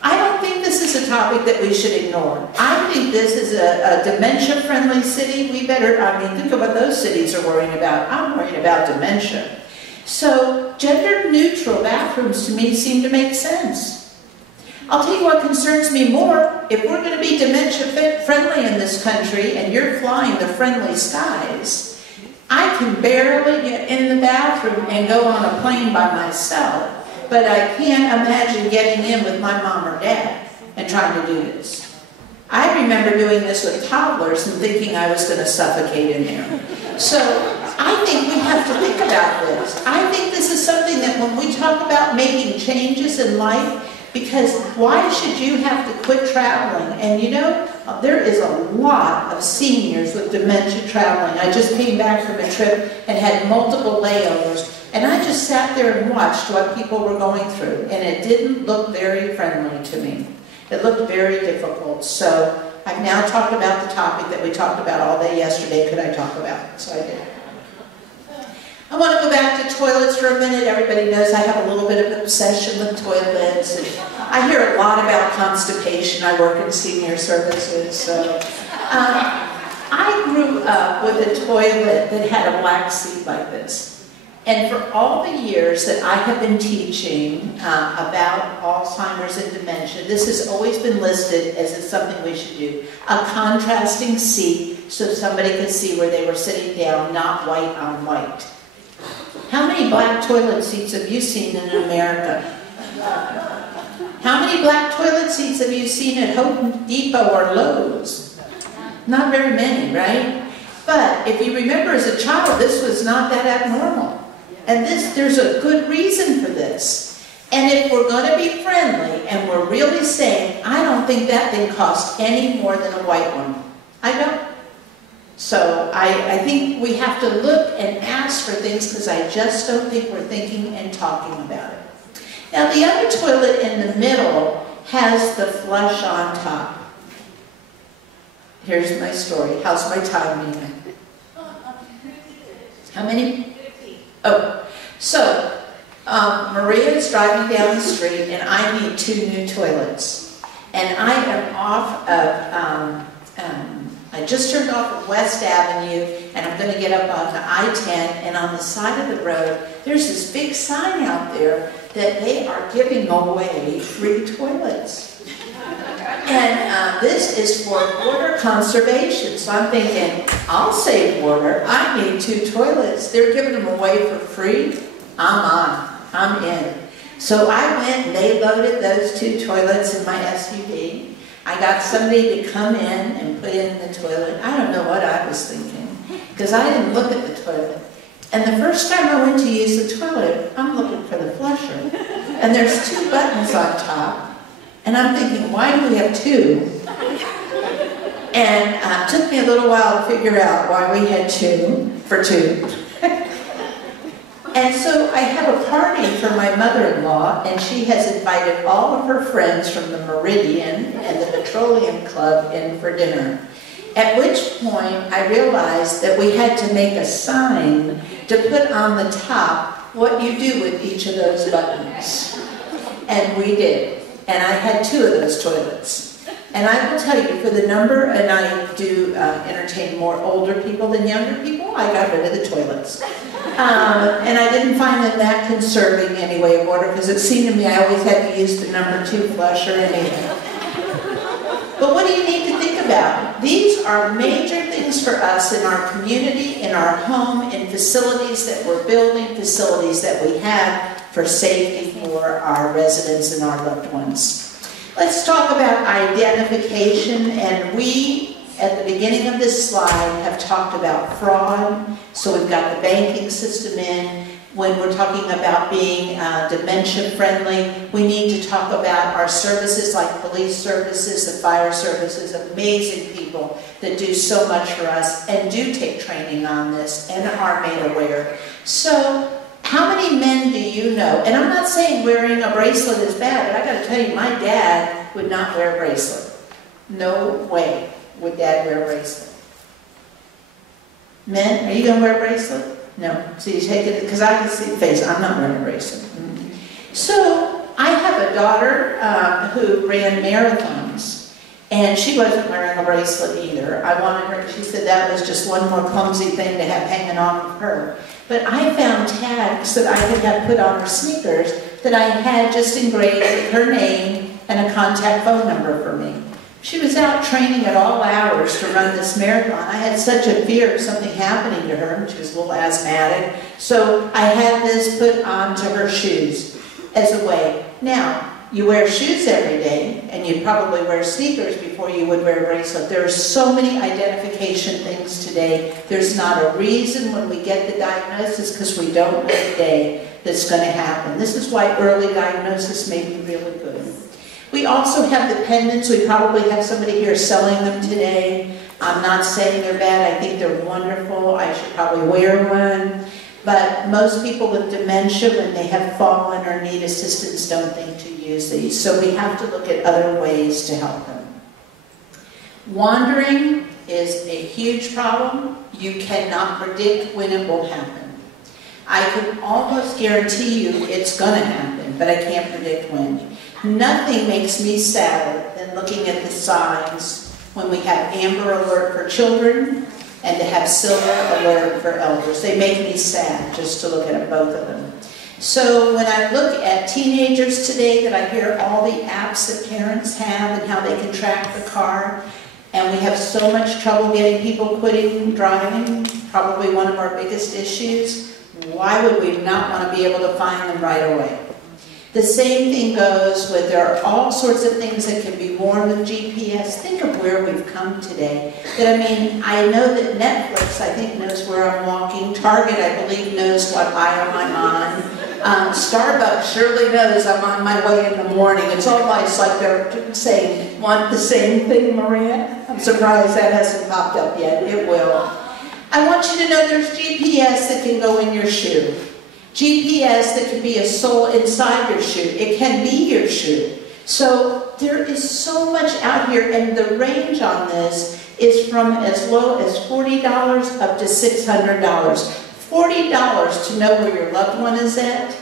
I don't think this is a topic that we should ignore. I think this is a dementia friendly city. We better, I mean, think of what those cities are worrying about. I'm worried about dementia. So gender neutral bathrooms to me seem to make sense. I'll tell you what concerns me more. If we're going to be dementia friendly in this country and you're flying the friendly skies, I can barely get in the bathroom and go on a plane by myself. But I can't imagine getting in with my mom or dad and trying to do this. I remember doing this with toddlers and thinking I was going to suffocate in there. So I think we have to think about this. I think this is something that when we talk about making changes in life, because why should you have to quit traveling? And you know, there is a lot of seniors with dementia traveling. I just came back from a trip and had multiple layovers. And I just sat there and watched what people were going through, and it didn't look very friendly to me. It looked very difficult. So I've now talked about the topic that we talked about all day yesterday. Could I talk about it? So I did. I want to go back to toilets for a minute. Everybody knows I have a little bit of an obsession with toilets. And I hear a lot about constipation. I work in senior services. So I grew up with a toilet that had a black seat like this. And for all the years that I have been teaching about Alzheimer's and dementia, this has always been listed as something we should do. A contrasting seat so somebody could see where they were sitting down, not white on white. How many black toilet seats have you seen in America? How many black toilet seats have you seen at Home Depot or Lowe's? Not very many, right? But if you remember as a child, this was not that abnormal. And there's a good reason for this. And if we're going to be friendly and we're really saying, I don't think that thing costs any more than a white one. I don't. So I think we have to look and ask for things because I just don't think we're thinking and talking about it. Now the other toilet in the middle has the flush on top. Here's my story. How's my time, Nina? How many? Oh, so Maria is driving down the street and I need 2 new toilets. And I am off of, I just turned off of West Avenue and I'm going to get up onto I-10, and on the side of the road, there's this big sign out there that they are giving away free toilets. And this is for water conservation. So I'm thinking, I'll save water. I need 2 toilets. They're giving them away for free. I'm on. I'm in. So I went and they loaded those 2 toilets in my SUV. I got somebody to come in and put in the toilet. I don't know what I was thinking because I didn't look at the toilet. And the first time I went to use the toilet, I'm looking for the flusher. And there's 2 buttons on top. And I'm thinking, why do we have 2? And it took me a little while to figure out why we had 2 for 2. And so I have a party for my mother-in-law, and she has invited all of her friends from the Meridian and the Petroleum Club in for dinner. At which point I realized that we had to make a sign to put on the top what you do with each of those buttons. And we did. And I had 2 of those toilets. And I will tell you, for the number, and I do entertain more older people than younger people, I got rid of the toilets. And I didn't find them that conserving anyway of water, because it seemed to me I always had to use the number 2 flusher anyway. But what do you need to think about? These are major things for us in our community, in our home, in facilities that we're building, facilities that we have for safety for our residents and our loved ones. Let's talk about identification, and we, at the beginning of this slide, have talked about fraud. So we've got the banking system in. when we're talking about being dementia friendly, we need to talk about our services like police services, the fire services, amazing people that do so much for us and do take training on this and are made aware. So how many men do you know? And I'm not saying wearing a bracelet is bad, but I got to tell you, my dad would not wear a bracelet. No way would Dad wear a bracelet. Men, are you going to wear a bracelet? No. So you take it, because I can see the face, I'm not wearing a bracelet. So I have a daughter who ran marathons, and she wasn't wearing a bracelet either. I wanted her, she said that was just one more clumsy thing to have hanging off of her. But I found tags that I had got put on her sneakers that I had just engraved with her name and a contact phone number for me. She was out training at all hours to run this marathon. I had such a fear of something happening to her, and she was a little asthmatic. So I had this put onto her shoes as a way. Now, you wear shoes every day, and you probably wear sneakers before you would wear a bracelet. There are so many identification things today. There's not a reason when we get the diagnosis, because we don't know the day that's going to happen. This is why early diagnosis may be really good. We also have the pendants. We probably have somebody here selling them today. I'm not saying they're bad. I think they're wonderful. I should probably wear one. But most people with dementia, when they have fallen or need assistance, don't think to use these. So we have to look at other ways to help them. Wandering is a huge problem. You cannot predict when it will happen. I can almost guarantee you it's going to happen, but I can't predict when. Nothing makes me sadder than looking at the signs when we have amber alert for children and to have silver alert for elders. They make me sad just to look at both of them. So when I look at teenagers today, that I hear all the apps that parents have and how they can track the car, and we have so much trouble getting people quitting driving, probably one of our biggest issues, why would we not want to be able to find them right away? The same thing goes with, there are all sorts of things that can be worn with GPS. Think of where we've come today. That, I mean, I know that Netflix, I think, knows where I'm walking. Target, I believe, knows what aisle I'm on. Starbucks surely knows I'm on my way in the morning. It's almost like they're saying, want the same thing, Maria? I'm surprised that hasn't popped up yet. It will. I want you to know there's GPS that can go in your shoe. GPS that can be a sole inside your shoe. It can be your shoe. So there is so much out here, and the range on this is from as low as $40 up to $600. $40 to know where your loved one is at.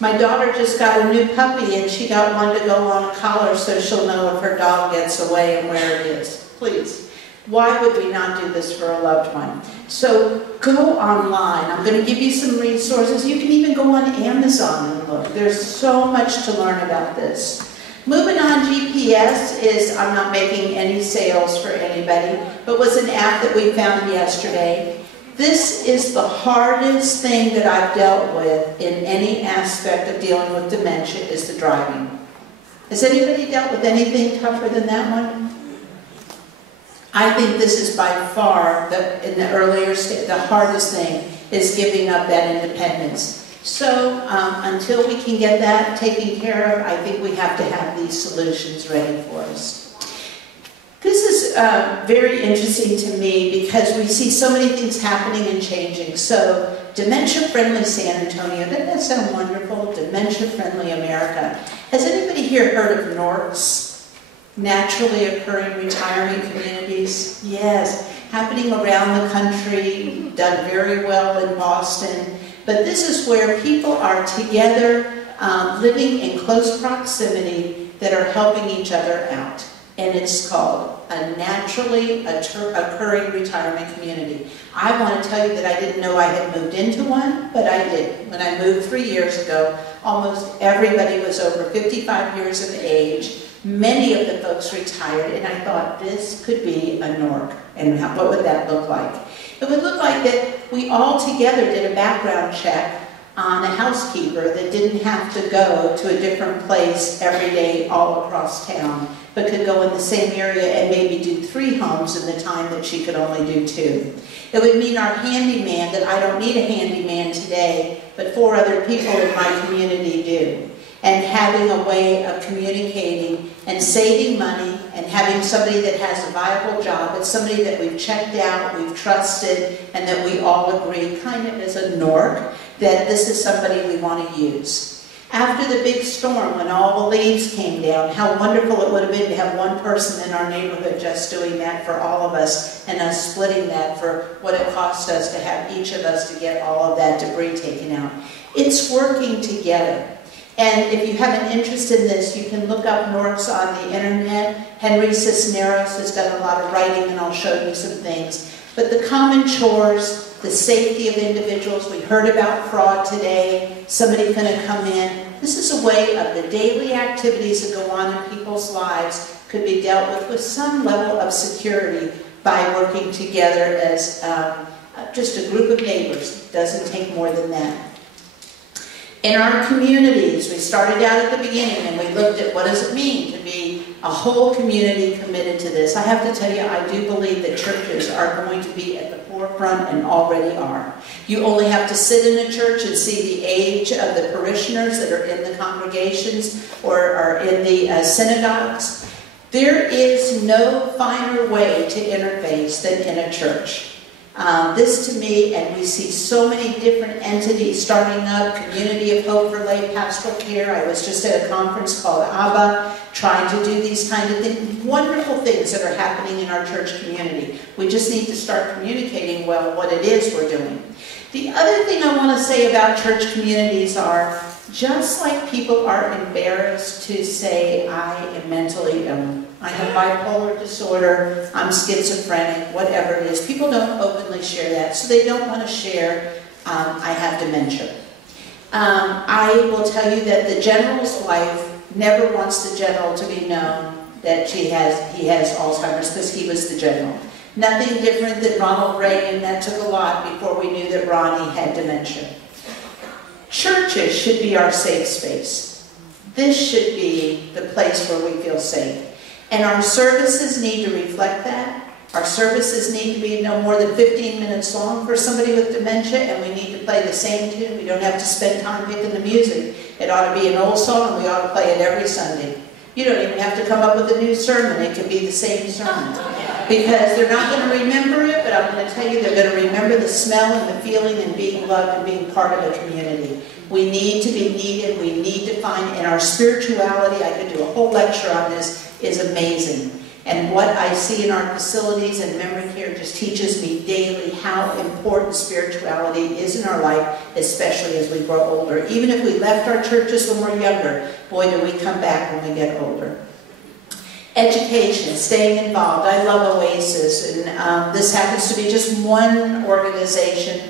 My daughter just got a new puppy, and she got one to go on a collar so she'll know if her dog gets away and where it is. Please. Why would we not do this for a loved one? So go online. I'm going to give you some resources. You can even go on Amazon and look. There's so much to learn about this. Moving on, GPS is, I'm not making any sales for anybody, but was an app that we found yesterday. This is the hardest thing that I've dealt with in any aspect of dealing with dementia, is the driving. Has anybody dealt with anything tougher than that one? I think this is by far, in the earlier stage, the hardest thing is giving up that independence. So until we can get that taken care of, I think we have to have these solutions ready for us. This is very interesting to me because we see so many things happening and changing. So Dementia Friendly San Antonio, doesn't that sound wonderful? Dementia Friendly America. Has anybody here heard of NORCs? Naturally occurring retirement communities? Yes, happening around the country, done very well in Boston. But this is where people are together, living in close proximity, that are helping each other out. And it's called a naturally occurring retirement community. I want to tell you that I didn't know I had moved into one, but I did. When I moved 3 years ago, almost everybody was over 55 years of age. Many of the folks retired, and I thought this could be a NORC. And what would that look like? It would look like that we all together did a background check on a housekeeper that didn't have to go to a different place every day all across town, but could go in the same area and maybe do 3 homes in the time that she could only do 2. It would mean our handyman, that I don't need a handyman today, but 4 other people in my community do. And having a way of communicating and saving money and having somebody that has a viable job, it's somebody that we've checked out, we've trusted, and that we all agree, kind of as a NORC, that this is somebody we want to use. After the big storm, when all the leaves came down, how wonderful it would have been to have one person in our neighborhood just doing that for all of us, and us splitting that for what it cost us to have each of us to get all of that debris taken out. It's working together. And if you have an interest in this, you can look up NORCs on the internet. Henry Cisneros has done a lot of writing, and I'll show you some things. But the common chores, the safety of individuals, we heard about fraud today, somebody's going to come in. This is a way of the daily activities that go on in people's lives could be dealt with some level of security by working together as just a group of neighbors. It doesn't take more than that. In our communities, we started out at the beginning and we looked at what does it mean to be a whole community committed to this. I have to tell you, I do believe that churches are going to be at the forefront and already are. You only have to sit in a church and see the age of the parishioners that are in the congregations or are in the synagogues. There is no finer way to interface than in a church. This to me, and we see so many different entities starting up, Community of Hope for Lay Pastoral Care. I was just at a conference called ABBA, trying to do these kind of things, wonderful things that are happening in our church community. We just need to start communicating well what it is we're doing. The other thing I want to say about church communities are, just like people are embarrassed to say, I am mentally ill, I have bipolar disorder, I'm schizophrenic, whatever it is. People don't openly share that, so they don't want to share, I have dementia. I will tell you that the general's wife never wants the general to be known that he has Alzheimer's, because he was the general. Nothing different than Ronald Reagan. That took a lot before we knew that Ronnie had dementia. Churches should be our safe space. This should be the place where we feel safe. And our services need to reflect that. Our services need to be no more than 15 minutes long for somebody with dementia, and we need to play the same tune. We don't have to spend time picking the music. It ought to be an old song, and we ought to play it every Sunday. You don't even have to come up with a new sermon. It can be the same sermon. Because they're not going to remember it, but I'm going to tell you they're going to remember the smell and the feeling and being loved and being part of a community. We need to be needed. We need to find, in our spirituality, I could do a whole lecture on this, is amazing. And what I see in our facilities and memory care just teaches me daily how important spirituality is in our life, especially as we grow older. Even if we left our churches when we're younger, boy, do we come back when we get older. Education, staying involved. I love Oasis, and this happens to be just one organization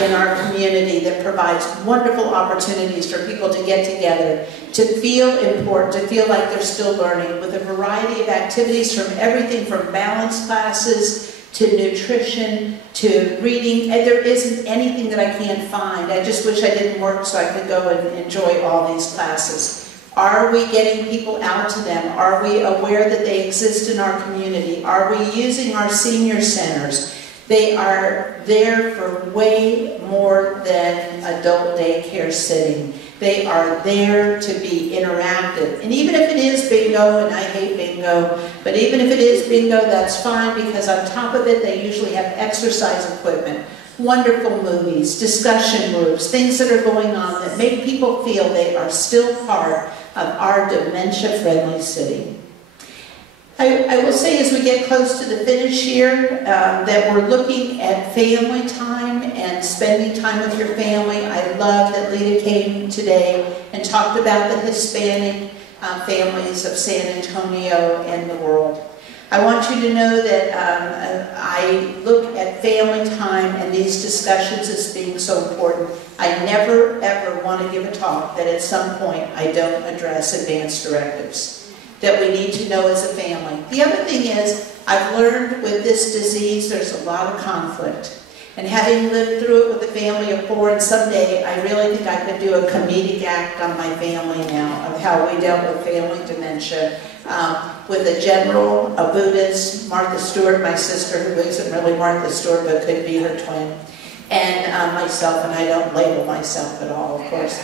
in our community that provides wonderful opportunities for people to get together, to feel important, to feel like they're still learning, with a variety of activities from everything from balance classes to nutrition to reading. And there isn't anything that I can't find. I just wish I didn't work so I could go and enjoy all these classes. Are we getting people out to them? Are we aware that they exist in our community? Are we using our senior centers? They are there for way more than adult daycare sitting. They are there to be interactive. And even if it is bingo, and I hate bingo, but even if it is bingo, that's fine, because on top of it, they usually have exercise equipment, wonderful movies, discussion groups, things that are going on that make people feel they are still part of our dementia-friendly city. I will say, as we get close to the finish here, that we're looking at family time and spending time with your family. I love that Lita came today and talked about the Hispanic families of San Antonio and the world. I want you to know that I look at family time and these discussions as being so important. I never, ever want to give a talk that at some point I don't address advanced directives that we need to know as a family. The other thing is, I've learned with this disease there's a lot of conflict. And having lived through it with a family of 4, and someday I really think I could do a comedic act on my family now of how we dealt with family dementia. With a general, a Buddhist, Martha Stewart, my sister, who isn't really Martha Stewart but could be her twin, and myself, and I don't label myself at all, of course.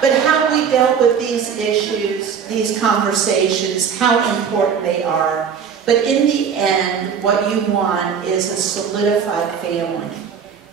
But how we dealt with these issues, these conversations, how important they are. But in the end, what you want is a solidified family.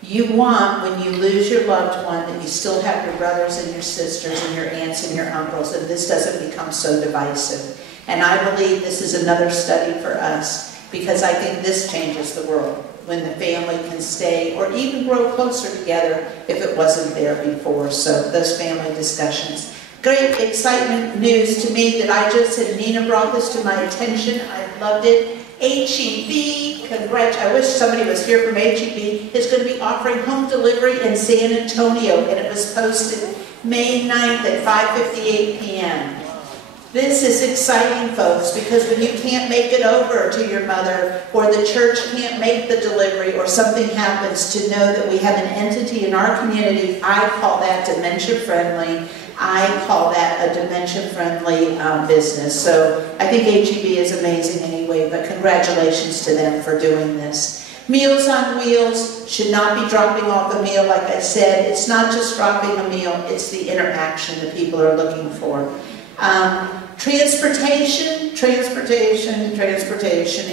You want, when you lose your loved one, that you still have your brothers and your sisters and your aunts and your uncles, and this doesn't become so divisive. And I believe this is another study for us, because I think this changes the world, when the family can stay or even grow closer together if it wasn't there before. So those family discussions. Great excitement news to me that I just said, Nina brought this to my attention. I loved it. HEB, congrats. I wish somebody was here from HEB, is going to be offering home delivery in San Antonio, and it was posted May 9th at 5:58 p.m. This is exciting, folks, because when you can't make it over to your mother, or the church can't make the delivery, or something happens, to know that we have an entity in our community. I call that dementia friendly. I call that a dementia-friendly business. So I think HEB is amazing anyway, but congratulations to them for doing this. Meals on Wheels should not be dropping off a meal, like I said. It's not just dropping a meal, it's the interaction that people are looking for. Transportation.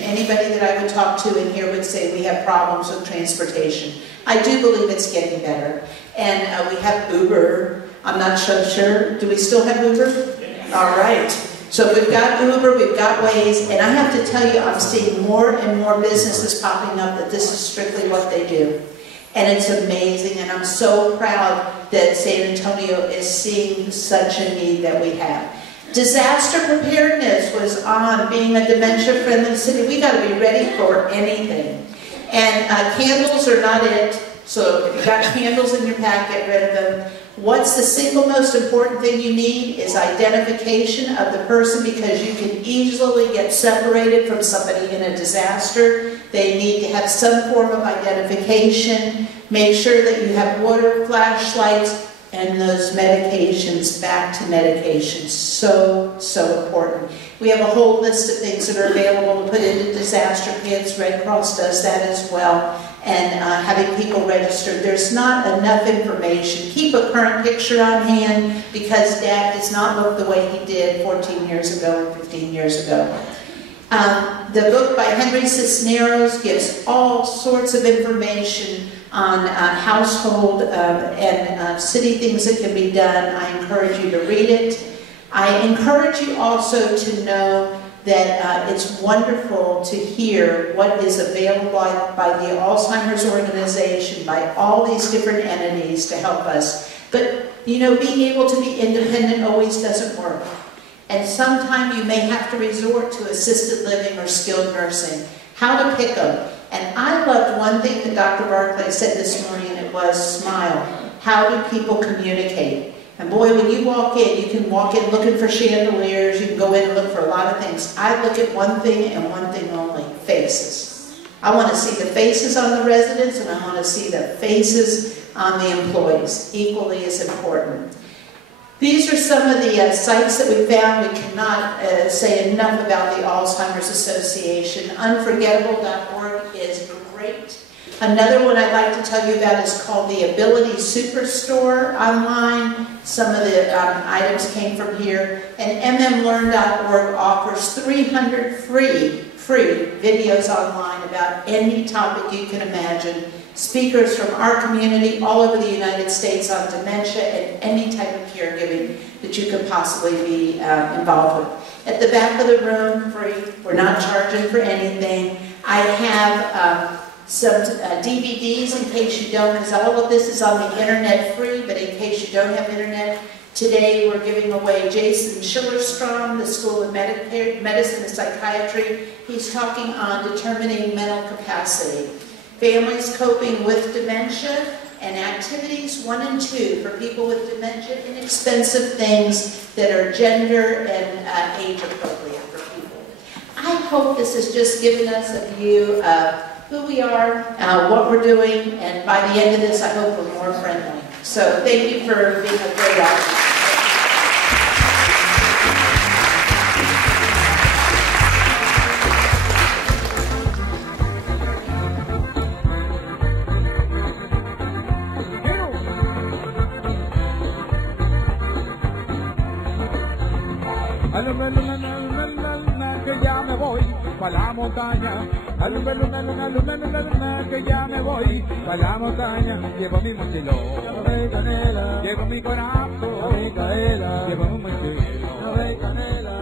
Anybody that I would talk to in here would say we have problems with transportation. I do believe it's getting better. And we have Uber. I'm not so sure. Do we still have Uber? All right. So we've got Uber, we've got Waze, and I have to tell you, I'm seeing more and more businesses popping up that this is strictly what they do. And it's amazing, and I'm so proud that San Antonio is seeing such a need that we have. Disaster preparedness was on, being a dementia-friendly city. We got to be ready for anything. And candles are not it. So if you've got candles in your pack, get rid of them. What's the single most important thing you need is identification of the person, because you can easily get separated from somebody in a disaster. They need to have some form of identification. Make sure that you have water, flashlights, and those medications, back to medications. So, so important. We have a whole list of things that are available to put into disaster kits. Red Cross does that as well. And having people registered. There's not enough information. Keep a current picture on hand, because Dad does not look the way he did 14 years ago or 15 years ago. The book by Henry Cisneros gives all sorts of information on household and city things that can be done. I encourage you to read it. I encourage you also to know that it's wonderful to hear what is available by the Alzheimer's organization, by all these different entities to help us. But, you know, being able to be independent always doesn't work. And sometimes you may have to resort to assisted living or skilled nursing. How to pick them. And I loved one thing that Dr. Barclay said this morning, and it was smile. How do people communicate? And boy, when you walk in, you can walk in looking for chandeliers, you can go in and look for a lot of things. I look at one thing and one thing only, faces. I want to see the faces on the residents, and I want to see the faces on the employees, equally as important. These are some of the sites that we found. We cannot say enough about the Alzheimer's Association. Unforgettable.org is great. Another one I'd like to tell you about is called the Ability Superstore online. Some of the items came from here. And mmLearn.org offers 300 free videos online about any topic you can imagine. Speakers from our community all over the United States on dementia and any type of caregiving that you could possibly be involved with. At the back of the room, free. We're not charging for anything. I have some DVDs in case you don't, because all of this is on the internet free, but in case you don't have internet, today we're giving away Jason Schillerstrom, the School of Medicine and Psychiatry. He's talking on determining mental capacity. Families coping with dementia, and activities 1 and 2 for people with dementia, inexpensive things that are gender and age appropriate for people. I hope this has just given us a view of who we are, what we're doing, and by the end of this, I hope we're more friendly. So thank you for being a great audience. Que ya me voy para la montaña, que ya me voy para la montaña. Llevo mi mochilón, llevo mi corazón, llevo mi mochilón.